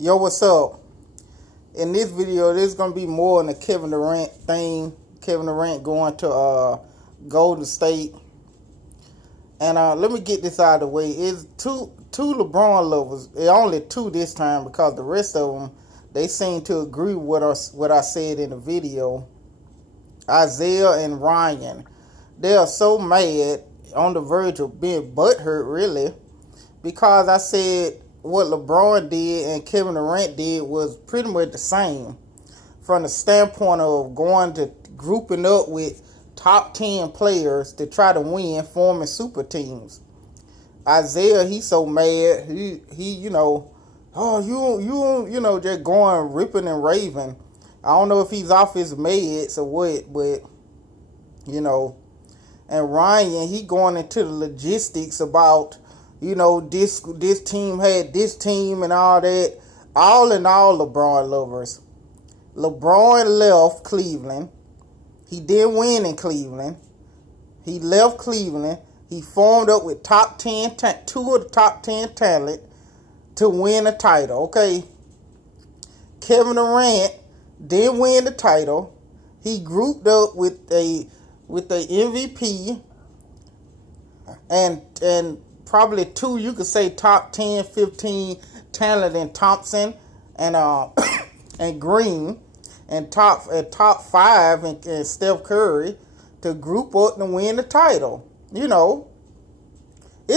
Yo, what's up? In this video, this is gonna be more on the Kevin Durant thing. Kevin Durant going to Golden State, and let me get this out of the way. It's two LeBron lovers. It only two this time because the rest of them they seem to agree with what I said in the video. Isaiah and Ryan, they are so mad, on the verge of being butthurt, really, because I said what LeBron did and Kevin Durant did was pretty much the same from the standpoint of going to grouping up with top 10 players to try to win, forming super teams. Isaiah, he's so mad. He oh, just going ripping and raving. I don't know if he's off his meds or what, but you know. And Ryan, he going into the logistics about, this team had this team and all that. All in all, LeBron lovers. LeBron left Cleveland. He didn't win in Cleveland. He left Cleveland. He formed up with two of the top 10 talent to win a title. Okay. Kevin Durant didn't win the title. He grouped up with the MVP and probably two, you could say, top 10, 15 talent in Thompson and and Green, and top five and Steph Curry to group up and win the title. It's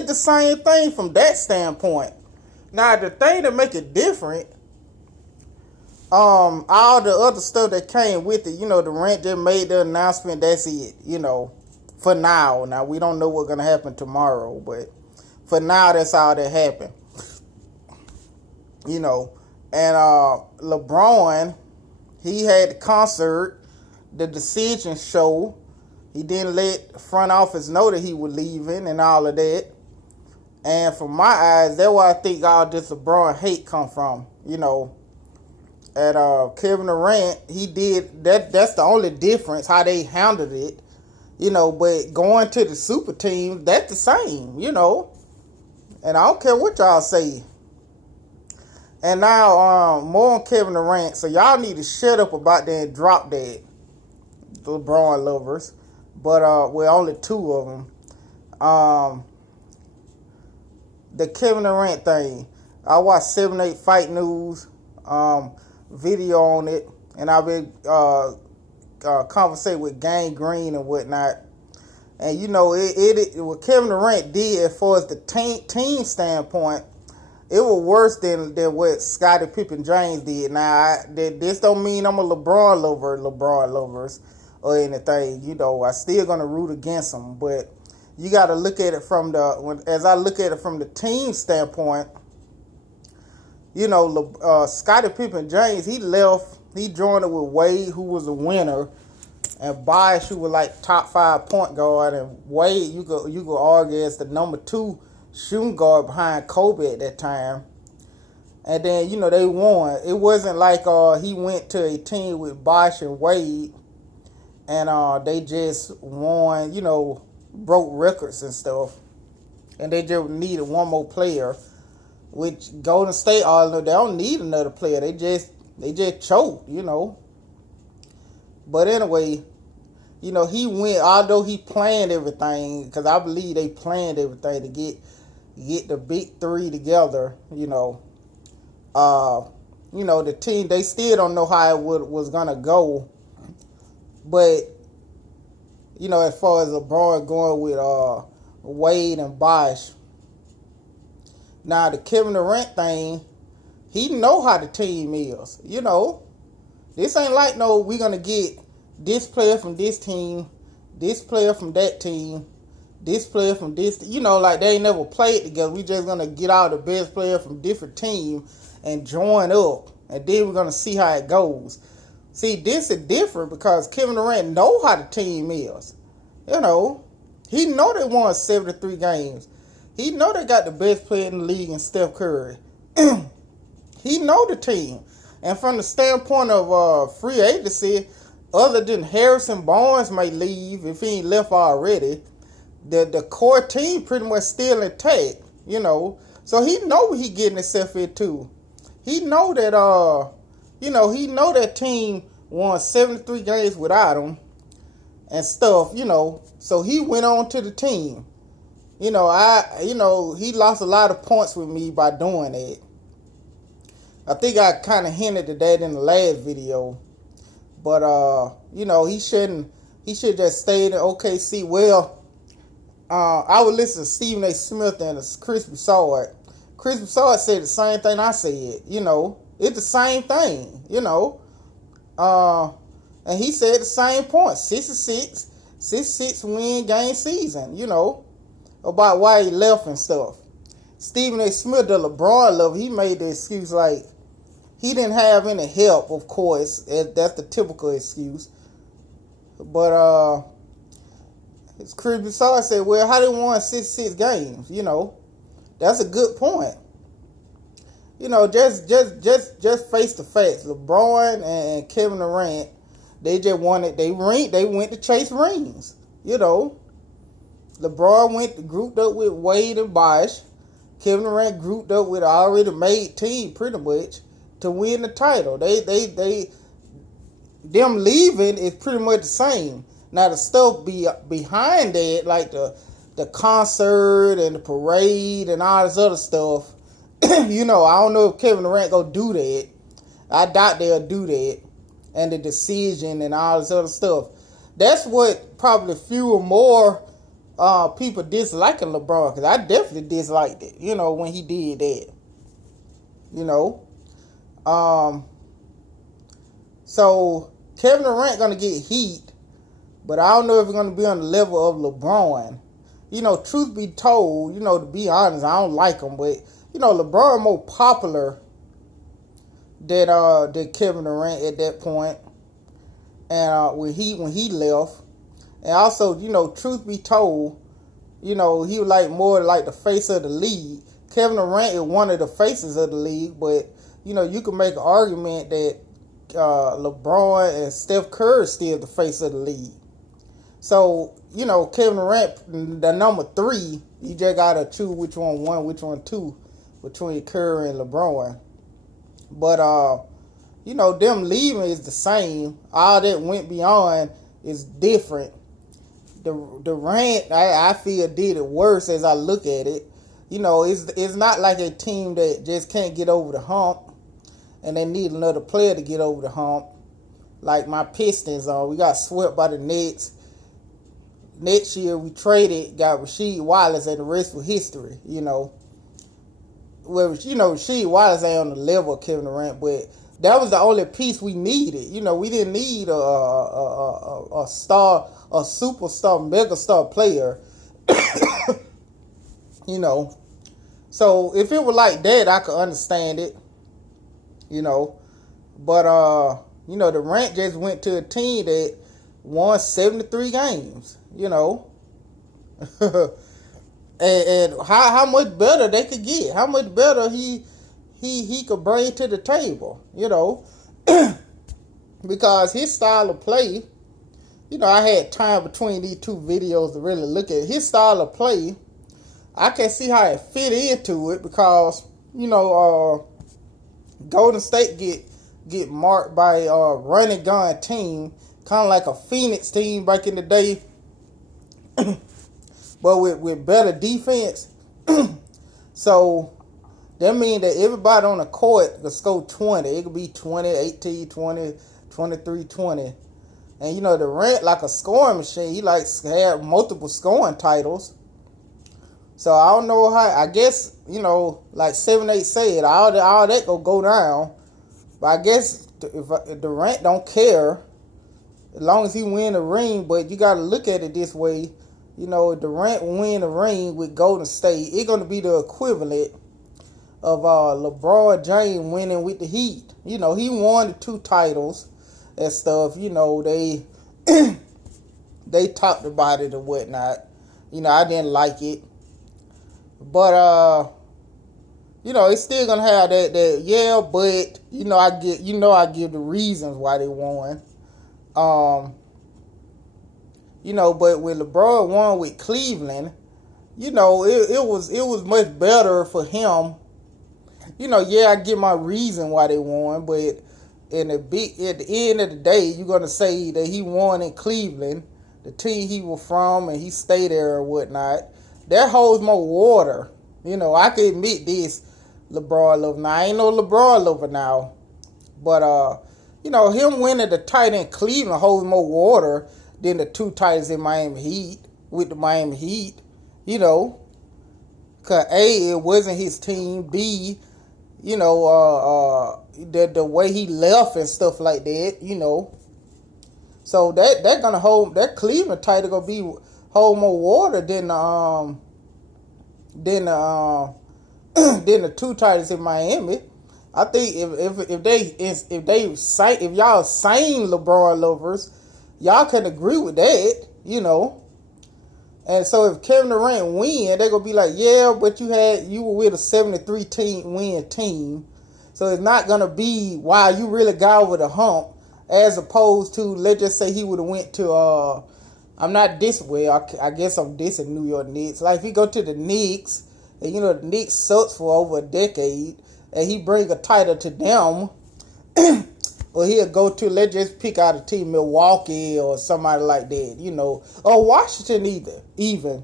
the same thing from that standpoint. Now the thing that make it different, all the other stuff that came with it, Durant just made the announcement, that's it, for now. Now we don't know what's gonna happen tomorrow, but for now that's all that happened. And LeBron, he had the concert, the decision show. He didn't let front office know that he was leaving and all of that. And from my eyes, that's where I think all this LeBron hate come from, And Kevin Durant, he did that. That's the only difference, how they handled it, But going to the super team, that's the same, And I don't care what y'all say. And now, more on Kevin Durant. So y'all need to shut up about that and drop that, LeBron lovers. But we're only two of them. The Kevin Durant thing. I watched 7-8 Fight News. Video on it, and I've been conversating with Gang Green and whatnot. And what Kevin Durant did as far as the team standpoint, it was worse than what Scottie, Pippen, James did. Now, this don't mean I'm a LeBron lovers or anything. I still gonna root against them, but you got to look at it as I look at it from the team standpoint. Scottie Pippen James, he left. He joined it with Wade, who was a winner, and Bosh, who was like top 5 point guard, and Wade, you could argue as the number 2 shooting guard behind Kobe at that time. And then they won. It wasn't like he went to a team with Bosh and Wade, and they just won. Broke records and stuff, and they just needed one more player. Which Golden State, they don't need another player. They just choked, But anyway, he went, although he planned everything, because I believe they planned everything to get the big three together, The team, they still don't know how it was gonna go. But, as far as LeBron going with Wade and Bosh. Now, the Kevin Durant thing, he know how the team is, This ain't like, no, we're going to get this player from this team, this player from that team, this player from this, like they ain't never played together. We just going to get all the best players from different teams and join up, and then we're going to see how it goes. See, this is different because Kevin Durant know how the team is, He know they won 73 games. He know they got the best player in the league in Steph Curry. He know the team. And from the standpoint of free agency, other than Harrison Barnes may leave if he ain't left already, the core team pretty much still intact, So he know what he getting himself into. he know that he know that team won 73 games without him and stuff, So he went on to the team. He lost a lot of points with me by doing that. I think I kind of hinted at that in the last video. But he should just stayed in OKC. Well, I would listen to Stephen A. Smith and Chris Broussard. Chris Broussard said the same thing I said. It's the same thing. And he said the same point. 6-6, 6-6 win game season. About why he left and stuff. Stephen A. Smith, the LeBron lover, he made the excuse like he didn't have any help. Of course, that's the typical excuse. But Chris Broussard said, "Well, how they won 6-6 games? That's a good point. Just face the facts. LeBron and Kevin Durant, they just wanted they went to chase rings. LeBron grouped up with Wade and Bosh. Kevin Durant grouped up with an already made team pretty much to win the title. Them leaving is pretty much the same. Now the stuff behind that, like the concert and the parade and all this other stuff, I don't know if Kevin Durant gonna do that. I doubt they'll do that. And the decision and all this other stuff. That's what probably fueled more people disliking LeBron, because I definitely disliked it, when he did that. So Kevin Durant gonna get heat, but I don't know if it's gonna be on the level of LeBron. Truth be told, to be honest, I don't like him, but LeBron more popular than Kevin Durant at that point. And when he left. And also, truth be told, he was like more like the face of the league. Kevin Durant is one of the faces of the league, but you can make an argument that LeBron and Steph Curry is still the face of the league. So, Kevin Durant, the number 3, you just gotta choose which one, which one 2, between Curry and LeBron. But them leaving is the same. All that went beyond is different. Durant, I feel, did it worse as I look at it. It's not like a team that just can't get over the hump and they need another player to get over the hump. Like my Pistons, we got swept by the Nets. Next year we got Rasheed Wallace, and the rest was history. Well, Rasheed Wallace ain't on the level of Kevin Durant, but that was the only piece we needed. We didn't need a star, a superstar, megastar player. So if it was like that, I could understand it. But Durant just went to a team that won 73 games. And how much better they could get? How much better he could bring to the table? Because his style of play, I had time between these two videos to really look at his style of play. I can see how it fit into it because, Golden State get marked by a running gun team, kind of like a Phoenix team back in the day, but with better defense. So that means that everybody on the court could score 20. It could be 20, 18, 20, 23, 20. And Durant, like a scoring machine, he likes to have multiple scoring titles. So I don't know how, I guess, like 7-8 said, all that go down. But I guess if Durant don't care, as long as he win the ring, but you got to look at it this way. Durant win the ring with Golden State, it's going to be the equivalent of LeBron James winning with the Heat. He won the 2 titles and stuff. They talked about it and whatnot. I didn't like it. But it's still gonna have that yeah, but I give the reasons why they won. But when LeBron won with Cleveland, it was much better for him Yeah, I get my reason why they won, but at the end of the day, you're gonna say that he won in Cleveland, the team he was from, and he stayed there or whatnot. That holds more water. I can admit this. LeBron lover. Now I ain't no LeBron lover now, but him winning the title in Cleveland holds more water than the two titles in Miami Heat with the Miami Heat. Cause A, it wasn't his team. B, the way he left and stuff like that. So that gonna hold that Cleveland title gonna be hold more water than than the than the two titles in Miami. I think if y'all sane LeBron lovers, y'all can agree with that. And so if Kevin Durant win, they're gonna be like, yeah, but you were with a 73 win team. So it's not gonna be wow, you really got over the hump, as opposed to, let's just say he would have went to I'm not this way, I guess I'm dissing New York Knicks. Like if he go to the Knicks, and the Knicks sucks for over a decade, and he bring a title to them, or he'll go to, let's just pick out a team, Milwaukee or somebody like that, or Washington even.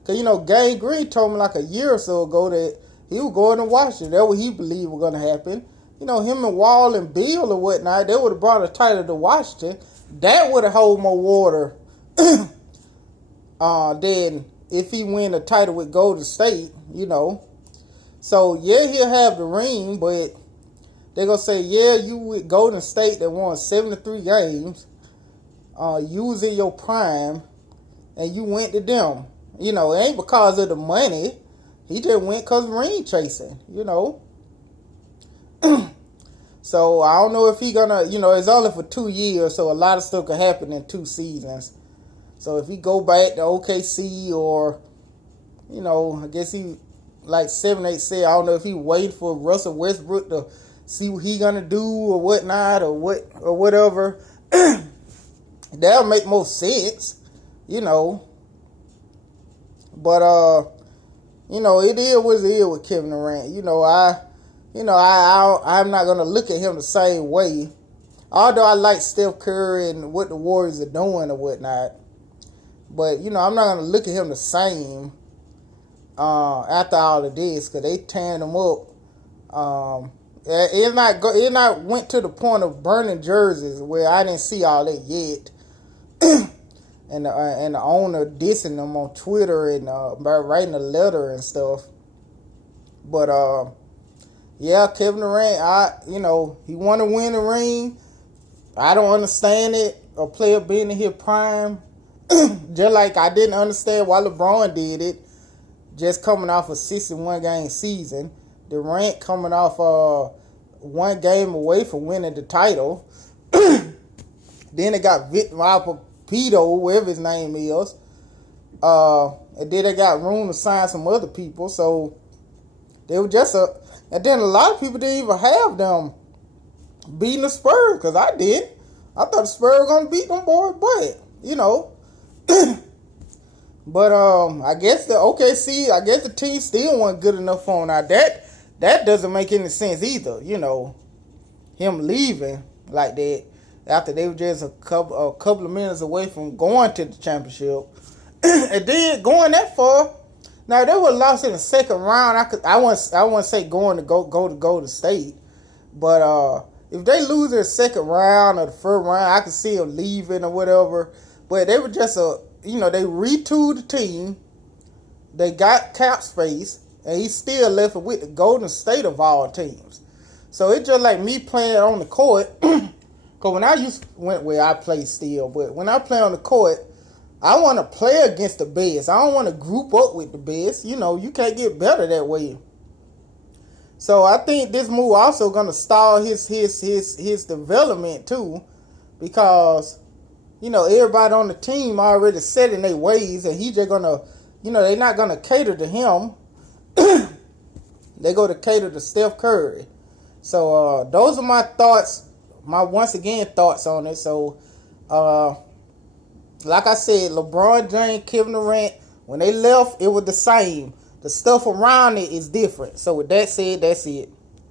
Because, Gang Green told me like a year or so ago that he was going to Washington. That's what he believed was going to happen. Him and Wall and Bill or whatnot, they would have brought a title to Washington. That would have held more water than if he win a title with Golden State, So, yeah, he'll have the ring, but they're going to say, yeah, you with Golden State that won 73 games, you was in your prime, and you went to them. It ain't because of the money. He just went because of ring chasing, So, I don't know if he going to, it's only for 2 years, so a lot of stuff could happen in 2 seasons. So, if he go back to OKC or, I guess he, like 7-8 said, I don't know if he waiting for Russell Westbrook to see what he gonna do or whatnot or whatever. That'll make more sense, But it is what it is with Kevin Durant. I'm not gonna look at him the same way. Although I like Steph Curry and what the Warriors are doing or whatnot, but I'm not gonna look at him the same after all of this, because they tearing him up. It not went to the point of burning jerseys where I didn't see all that yet, and the owner dissing them on Twitter and by writing a letter and stuff. But yeah, Kevin Durant, he want to win the ring. I don't understand it. A player being in his prime, just like I didn't understand why LeBron did it, just coming off a 61 game season. Durant coming off 1 game away from winning the title. Then it got Victor Pito, whatever his name is. And then they got room to sign some other people. So they were just and then a lot of people didn't even have them beating the Spurs, because I did. I thought the Spurs were going to beat them boys, but, But I guess the team still wasn't good enough for him. Now that doesn't make any sense either, him leaving like that after they were just a couple of minutes away from going to the championship. And then going that far. Now they were lost in the second round. I wouldn't say going to go to Golden State, but if they lose in the second round or the first round, I could see them leaving or whatever. But they were just they retooled the team. They got cap space, and he still left it with the Golden State of all teams. So it's just like me playing on the court. Because when I play still, but when I play on the court, I want to play against the best. I don't want to group up with the best. You can't get better that way. So I think this move also going to stall his development too, because everybody on the team already set in their ways, and he just gonna, they're not gonna cater to him. They go to cater to Steph Curry. So those are my thoughts. My once again thoughts on it. So like I said, LeBron James, Kevin Durant, when they left, it was the same. The stuff around it is different. So with that said, that's it.